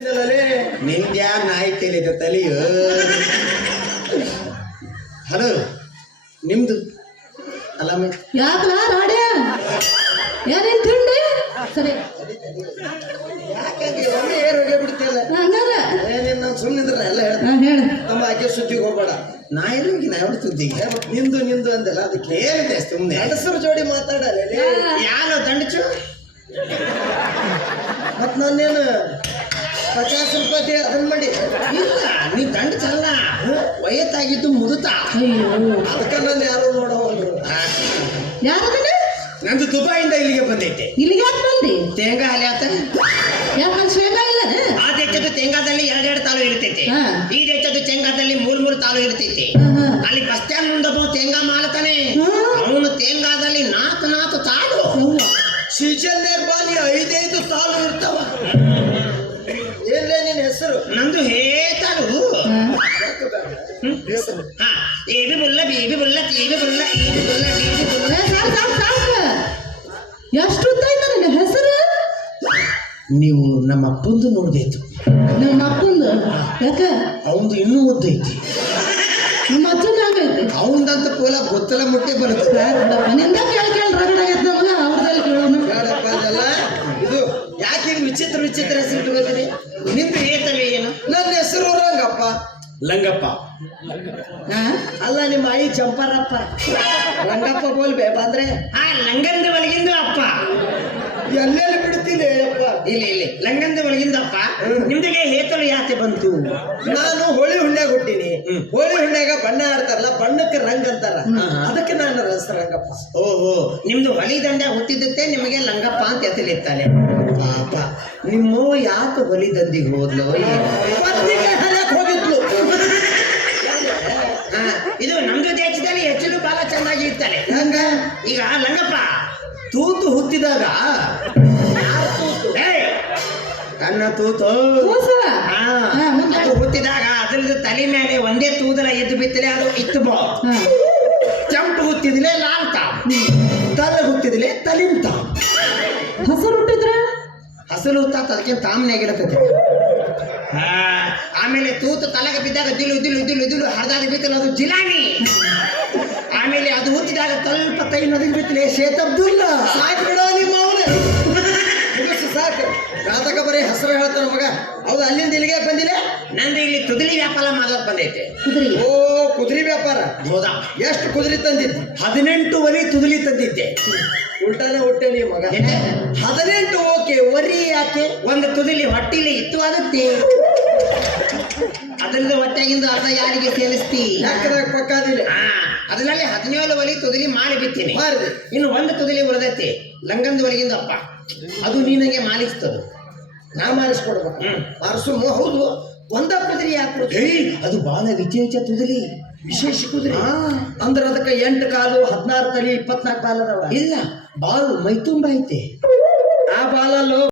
ನಿಂದ್ಯಾ ನಾಯಿ ತೇಲಿದ ತಲೆಯು. ಹಲೋ ನಿಮ್ದು ಅಲ್ಲ ಯಾಕಲ ರಾಡ್ಯ ಯಾರೇನ್ ತಿಂಡಿ ಸರಿ ಯಾಕೆ ಒಮ್ಮೆ ಏರ್ ಹೋಗಿ ಬಿಡ್ತಿಲ್ಲ ಹಂಗಾರ ಏನೇನು ನಾನು ಸುಮ್ಮನಿದ್ರೆ ಎಲ್ಲ ಹೇಳ ನಮ್ಮ ಆಕೆ ಸುದ್ದಿಗೆ ಹೋಗ್ಬೇಡ. ನಾ ಇರೋಗಿ ನಾ ಯಾವ ಸುದ್ದಿಗೆ ನಿಂದು ನಿಂದು ಅಂದಲ್ಲ ಅದಕ್ಕೆ ಹೇಳಿದೆ ಸುಮ್ಮನೆ ಗಂಡಸರು ಜೋಡಿ ಮಾತಾಡಲ್ಲ ಯಾರು ದಂಡಚು ಮತ್ ನಾನೇನು 50 ರೂಪಾಯಿ ಅದನ್ನ ಮಾಡಿ ಇಲ್ಲ ನೀ ದಂಡ ಚಲ್ಲ ವಯಸ್ಸಾಗಿದ್ದು ಮುದುತಾ ಅದಕ್ಕೆ ನಾನು ಯಾರು ನೋಡೋ ಯಾರದನ್ನ ನಂದು ದುಬೈಯಿಂದ ಇಲ್ಲಿಗೆ ಬಂದೈತೆ. ಇಲ್ಲಿಗೆ ಯಾಕೆ ಬಂದಿ? ತೇಂಗಾ ಹಾಲಿ ಆತ ಯಾಕೆ ಶೇಂಗಾ ಇಲ್ಲ ಆ ದೇಶದ ತೇಂಗಾದಲ್ಲಿ 2 ತಾಲು ಇರ್ತೈತೆ. ಈ ದೇಶದ ತೇಂಗಾದಲ್ಲಿ 3 ತಾಲು ಇರ್ತೈತೆ. ಅಲ್ಲಿ ಬಸ್ ಸ್ಟ್ಯಾಂಡ್ ಮುಂದೆ ತೇಂಗಾ ಮಾಲತಾನೆ ಅವನು ತೇಂಗಾದಲ್ಲಿ 4 ತಾಲು ಸೀಸನ್ಯಾಗ ಬಾಲಿ 5 ತಾಲು ಇರ್ತಾವ. ಏನ್ಲೇ ನಿನ್ನ ಹೆಸರು? ನಂದು ಹೇತಾಳು ಏಬಿ ಬುಲ್ಲ ಬೇಬಿ ಬುಲ್ಲ ತೇಬಿ ಬುಲ್ಲ ಏಬಿ ಬುಲ್ಲ ಬೇಬಿ ಬುಲ್ಲ. ಎಷ್ಟು ಉದ್ದ ಐತ ನಿನ್ನ ಹೆಸರು? ನೀವು ನಮ್ಮ ಅಪ್ಪಂದು ನೋಡ್ದೈತು. ನಮ್ಮ ಅಪ್ಪಂದು ಯಾಕ ಅವಂದು ಇನ್ನೂ ಉದ್ದೈತಿ. ನಮ್ಮ ಅಜ್ಜನ ಆಗೈತಿ ಅವಂದಂತ ಪೋಲ ಗೊತ್ತಲ ಮುಟ್ಟೆ ಬರುತ್ತೆ. ನಿಂದ ಕೇಳಿ ರಗಡ ಆಗೈತೆ ನಮಗ ಅವ್ರದಲ್ಲಿ ಕೇಳೋಣ ಬೇಡಪ್ಪ ಅದಲ್ಲ. ಇದು ಯಾಕೆ ಹಿಂಗೆ ವಿಚಿತ್ರ ವಿಚಿತ್ರ ಹೆಸರು ಇಟ್ಕೋತೀರಿ? ನಿಂದು ಏತವೆ ಏನು? ನನ್ನ ಹೆಸರು ರಂಗಪ್ಪ. ಲಂಗಪ್ಪ ಅಲ್ಲ ನಿಮ್ಮ ಆಯಿ ಚಂಪಾರಪ್ಪ. ರಂಗಪ್ಪ ಬೋಲ್ಬೇ ಬಂದ್ರೆ ಲಂಗಂದ ಒಳಗಿಂದ ಅಪ್ಪ ಎಲ್ಲೆಲ್ಲಿ ಬಿಡ್ತೀನಿ ಅಪ್ಪ. ಇಲ್ಲ ಇಲ್ಲ ಲಂಗಂದ ಒಳಗಿಂದ ಅಪ್ಪ. ನಿಮ್ದಿಗೆ ಹೇತಳು ಯಾಕೆ ಬಂತು? ನಾನು ಹೋಳಿ ಹುಣ್ಣ್ಯಾಗ ಹುಟ್ಟಿನಿ. ಹೋಳಿ ಹುಣ್ಣ್ಯಾಗ ಬಣ್ಣ ಆಡ್ತಾರಲ್ಲ ಬಣ್ಣಕ್ಕೆ ರಂಗ ಅಂತಾರ. ಅದಕ್ಕೆ ನಾನು ರಂಗಪ್ಪ. ಓಹೋ ನಿಮ್ದು ಹೊಲಿ ದಂಡ ಹುಟ್ಟಿದ್ದತ್ತೆ ನಿಮಗೆ ಲಂಗಪ್ಪ ಅಂತ ಹೆಸರಿರ್ತಾನೆ. ಪಾಪ ನಿಮ್ಮ ಯಾಕೆ ಹೊಲಿ ದಂದಿಗೆ ಹೋದ್ಲು? ಹೋಗಿದ್ಲು. ಇದು ನಮ್ದು ದೇಶದಲ್ಲಿ ಹೆಚ್ಚು ಬಹಳ ಚೆನ್ನಾಗಿ ಇರ್ತಾರೆ. ಹಂಗ ಈಗ ಲಂಗಪ್ಪ ತೂತು ಹುಟ್ಟಿದಾಗ ಕಣ್ಣ ತೂತು ಹುಟ್ಟಿದಾಗ ಅದ್ರದ್ದು ತಲೆ ಮೇಲೆ ಒಂದೇ ತೂದಲ ಎದ್ದು ಬಿತ್ತಲೆ ಅದು ಇತ್ತು ಬೋ. ಕೆಂಪು ಹುತ್ತಿದ್ಲೆ ಲಾಲ್ತ, ತಲೆ ಹುತ್ತಿದ್ಲೆ ತಲಿಂತ. ಹಸರು ಹುಟ್ಟಿದ್ರ ಹಸಲು ಹುತ್ತಾತ ಅದಕ್ಕೆ ತಾಮ್ನಾಗಿರತೈತೆ. ಆಮೇಲೆ ತೂತು ತಲೆಗೆ ಬಿದ್ದಾಗ ದಿಲು ದಿಲು ದಿಲು ದಿಲು ಹರಿದಾಗ ಬಿತ್ತಲ್ಲ ಅದು ಜಿಲಾನಿ. ಆಮೇಲೆ ಅದು ಹುಟ್ಟಿದಾಗ ಸ್ವಲ್ಪ ಕೈ ನದಿಗೆ ಬಿತ್ತಲೆ ಶೇತ್ ಅಬ್ದುಲ್ಲ. ಸಾಕು ಬಿಡೋ ನಿಮ್ಮ ಅವನು ಸಾಕು. ಜಾತಕ ಬರೀ ಹೆಸರು ಹೇಳ್ತಾನ ಮಗ. ಹೌದು ಅಲ್ಲಿಂದ ಇಲ್ಲಿಗೆ ಬಂದಿಲ್ಲ. ನಂದು ಇಲ್ಲಿ ಕುದುರೆ ವ್ಯಾಪಾರ ಮಾಡೋದು ಬಂದೈತೆ. ಓ ಕುದುರೆ ವ್ಯಾಪಾರ ಹೌದಾ? ಎಷ್ಟು ಕುದುರೆ ತಂದಿದ್ದೆ? 18 ವರಿ ತುದುಲಿ ತಂದಿದ್ದೆ. ಉಲ್ಟಾನೆ ಹೊಟ್ಟೆ ನೀ ಮಗ. 18 ಓಕೆ ವರಿ ಯಾಕೆ? ಒಂದು ತುದಿಲಿ ಹೊಟ್ಟಿಲಿ ಇತ್ತು ಅದಕ್ಕೆ ಅದರಿಂದ ಹೊಟ್ಟೆಗಿಂದ ಅರ್ಧ ಯಾರಿಗೆ ಸೇರಿಸ್ತಿ? ಪಕ್ಕಾದಿಲ್ಲ. ಅದರಲ್ಲಿ 17 ವಲಿ ತುದಿಲಿ ಮಾಲಿ ಬಿತ್ತೀನಿ. ಇನ್ನು ಒಂದು ತುದಿಲಿ ಉಳಿದೈತಿ ಲಂಗಂದ ಒಳಗಿಂದ ಅಪ್ಪ. ಅದು ನೀನಂಗೆ ಮಾಲಿಸ್ತದು. ನಾ ಮಾಲಿಸ್ಕೊಡ್ಬೇಕು. ಮಾರಿಸು ಹೌದು. ಒಂದ ಕುದುರೆ ಯಾಕೆ? ಅದು ಬಹಳ ವಿಶೇಷ ತುದಿಲಿ, ವಿಶೇಷ ಕುದುರೆ. ಅಂದ್ರೆ ಅದಕ್ಕೆ 8 ಕಾಲು 16 ತಲೆ 24 ಕಾಲ ಅದಾವ. ಇಲ್ಲ ಬಾಲು ಮೈ ತುಂಬ ಐತೆ. ಆ ಬಾಲಲ್ಲೂ